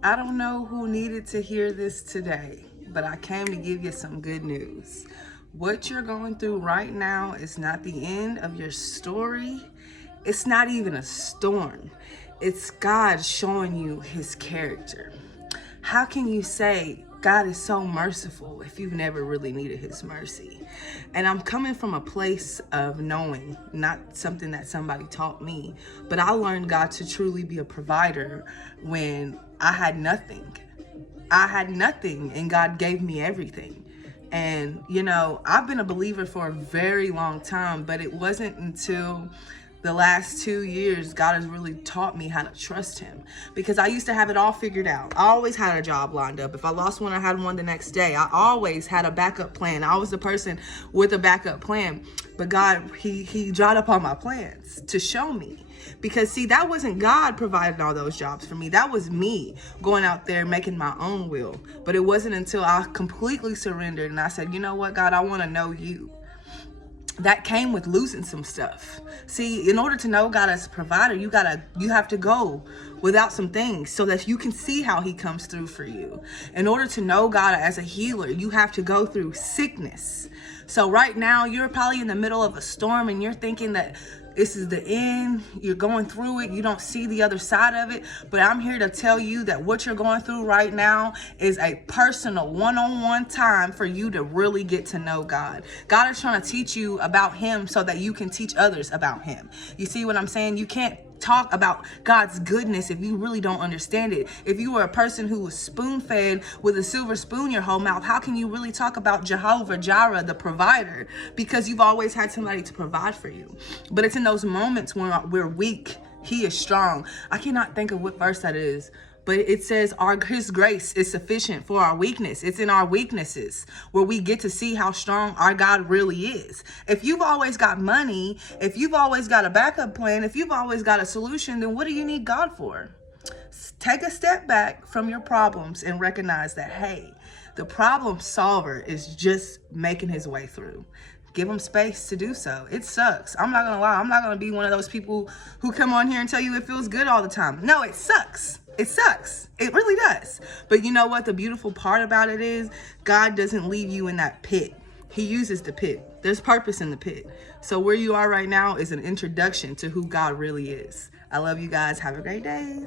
I don't know who needed to hear this today, but I came to give you some good news. What you're going through right now is not the end of your story. It's not even a storm. It's God showing you his character. How can you say God is so merciful if you've never really needed his mercy? And I'm coming from a place of knowing, not something that somebody taught me, but I learned God to truly be a provider when I had nothing. I had nothing and God gave me everything. And, I've been a believer for a very long time, but it wasn't until the last 2 years God has really taught me how to trust him, because I used to have it all figured out. I always had a job lined up. If I lost one, I had one the next day. I always had a backup plan. I was the person with a backup plan. But God, he dried up all my plans to show me. Because see, that wasn't God providing all those jobs for me. That was me going out there making my own will. But it wasn't until I completely surrendered and I said, you know what, God, I want to know you. That came with losing some stuff. See, in order to know God as a provider, you have to go without some things so that you can see how he comes through for you. In order to know God as a healer, you have to go through sickness. So right now, you're probably in the middle of a storm and you're thinking that this is the end. You're going through it. You don't see the other side of it. But I'm here to tell you that what you're going through right now is a personal one-on-one time for you to really get to know God. God is trying to teach you about him so that you can teach others about him. You see what I'm saying? You can't talk about God's goodness if you really don't understand it. If you were a person who was spoon-fed with a silver spoon your whole mouth, how can you really talk about Jehovah Jireh, the provider? Because you've always had somebody to provide for you. But it's in those moments when we're weak, he is strong. I cannot think of what verse that is, but it says his grace is sufficient for our weakness. It's in our weaknesses where we get to see how strong our God really is. If you've always got money, if you've always got a backup plan, if you've always got a solution, then what do you need God for? Take a step back from your problems and recognize that, hey, the problem solver is just making his way through. Give him space to do so. It sucks. I'm not going to lie. I'm not going to be one of those people who come on here and tell you it feels good all the time. No, it sucks. It sucks. It really does. But you know what? The beautiful part about it is God doesn't leave you in that pit. He uses the pit. There's purpose in the pit. So where you are right now is an introduction to who God really is. I love you guys. Have a great day.